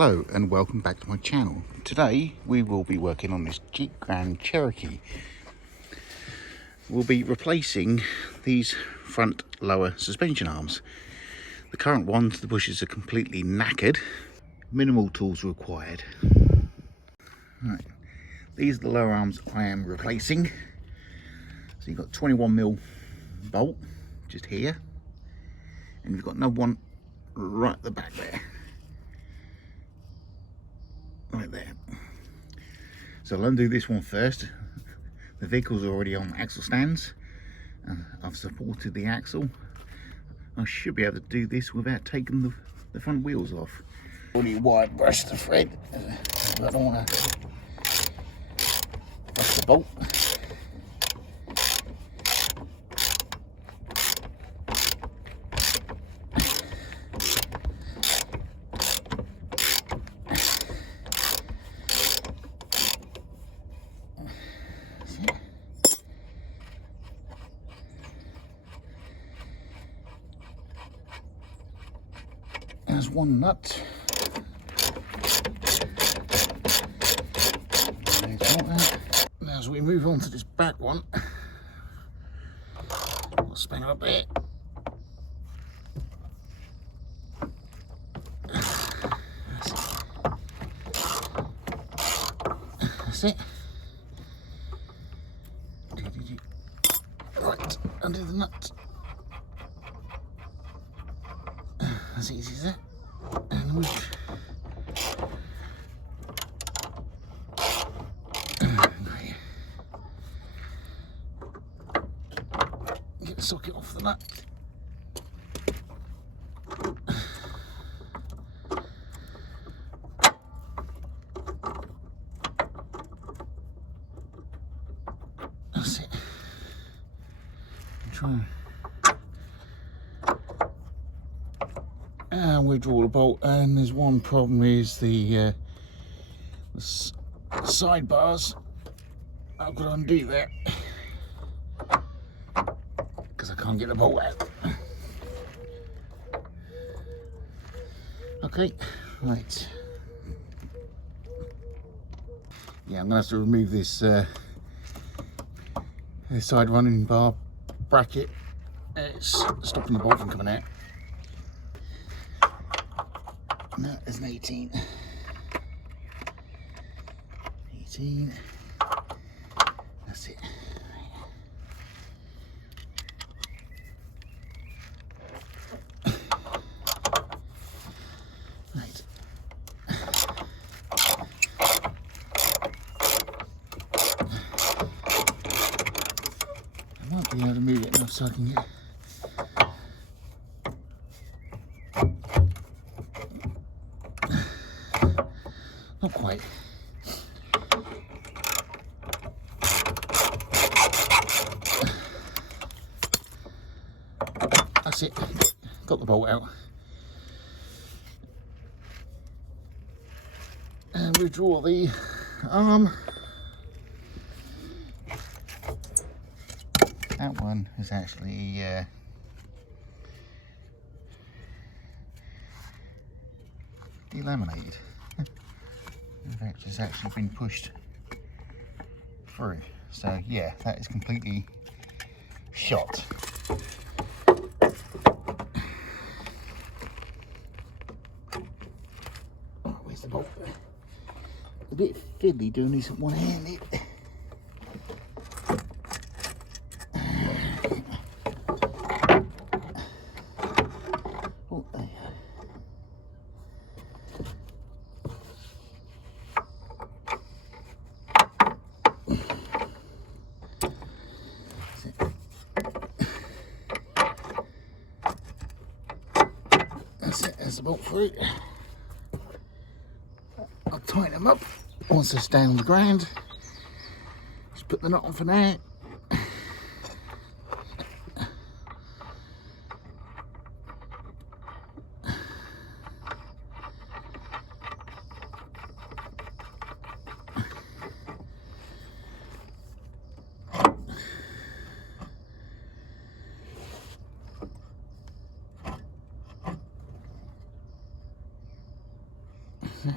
Hello and welcome back to my channel. Today we will be working on this Jeep Grand Cherokee. We'll be replacing these front lower suspension arms. The current ones, the bushes are completely knackered. Minimal tools required. Right. These are the lower arms I am replacing. So you've got 21mm bolt just here, and you've got another one right at the back there. Right there. So I'll undo this one first. The vehicle's already on axle stands and I've supported the axle. I should be able to do this without taking the front wheels off. Already wide brushed the thread, but I don't want to bust the bolt. There's one nut. Now as we move on to this back one, we'll spin it up there. That's it. Right, undo the nut. As easy as that. And we get the socket off the nut. That's it. Try and withdraw the bolt, and there's one problem is the side bars. I've got to undo that because I can't get the bolt out. Okay, right. Yeah, I'm gonna have to remove this this side running bar bracket. It's stopping the bolt from coming out. No, there's an 18. 18. That's it. Right. I might be able to move it enough so I can get. Not quite. That's it. Got the bolt out. And withdraw the arm. That one is actually delaminated. In fact, it's actually been pushed through. So yeah, that is completely shot. Oh, where's the bolt? A bit fiddly doing this one-handed. Oh, there you go. That's it, there's the bolt through. I'll tighten them up once it's down on the ground. Just put the nut on for now. And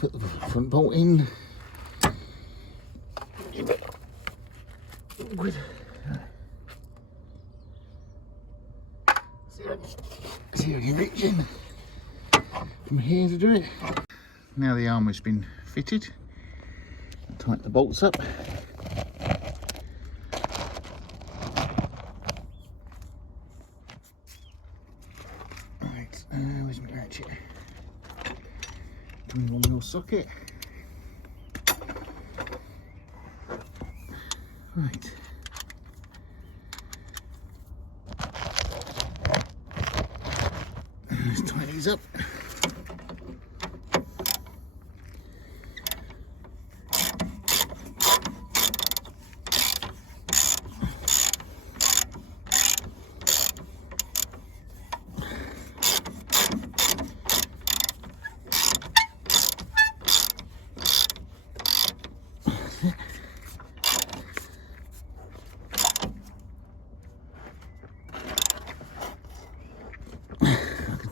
put the front bolt in. Good. See if I can reach in from here to do it. Now the armour's been fitted, I'll tighten the bolts up. Right, where's my ratchet? 21mm socket. Right. Let's tighten these up.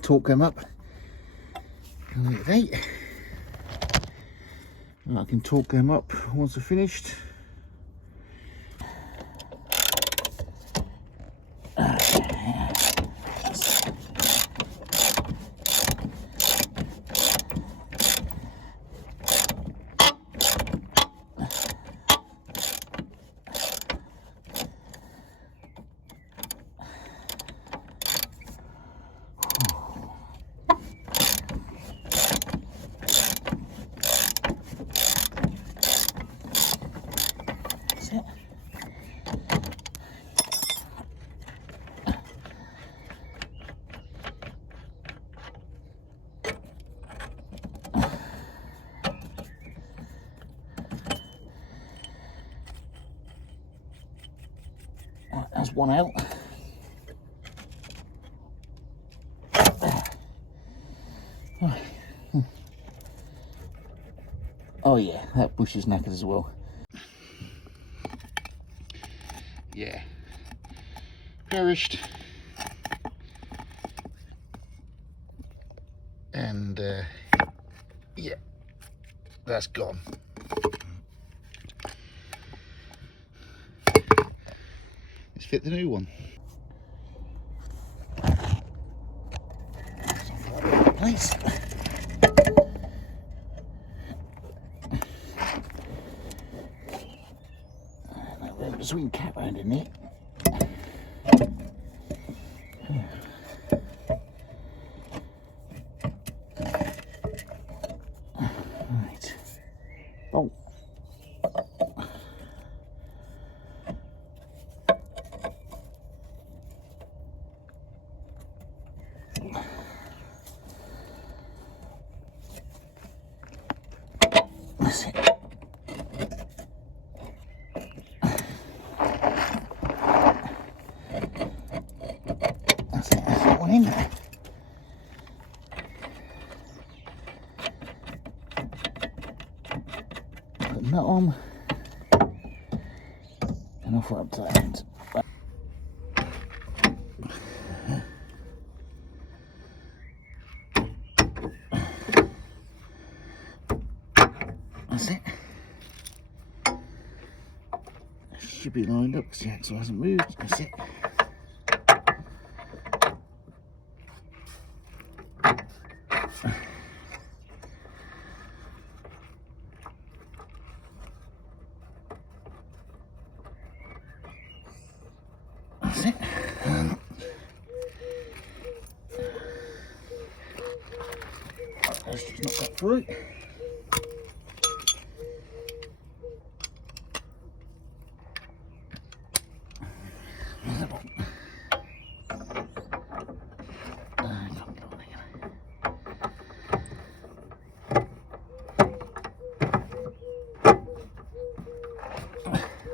Torque them up. Look at that. And I can torque them up once they're finished. Right, that's one out. Oh yeah, that bush is knackered as well. Yeah, perished. And yeah, that's gone. Let's fit the new one. Please. There's a swing cap underneath. Right. Oh. That's it. That's that one in there. Put the nut on. And off up to that end. That's it. Should be lined up because the axle hasn't moved. That's it. That's it. Let's just knock that through.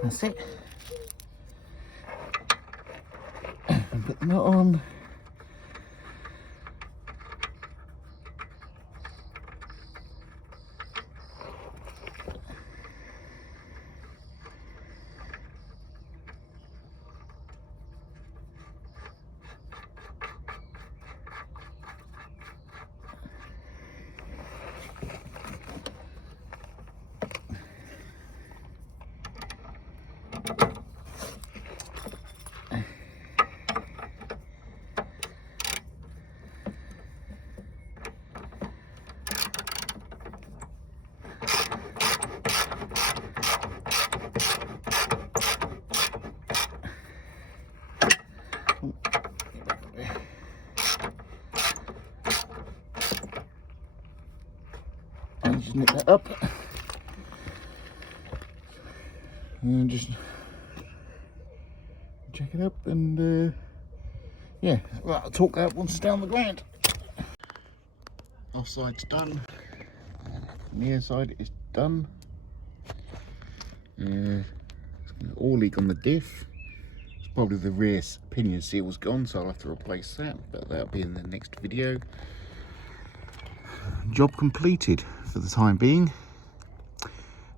That's it. And put the nut on. just nip that up and just check it up, and yeah, well, I'll torque that once it's down the ground. Offside's done, near side is done. All leak on the diff. It's probably the rear pinion seal's gone, so I'll have to replace that, but that'll be in the next video. Job completed for the time being.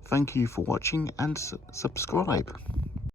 Thank you for watching, and subscribe.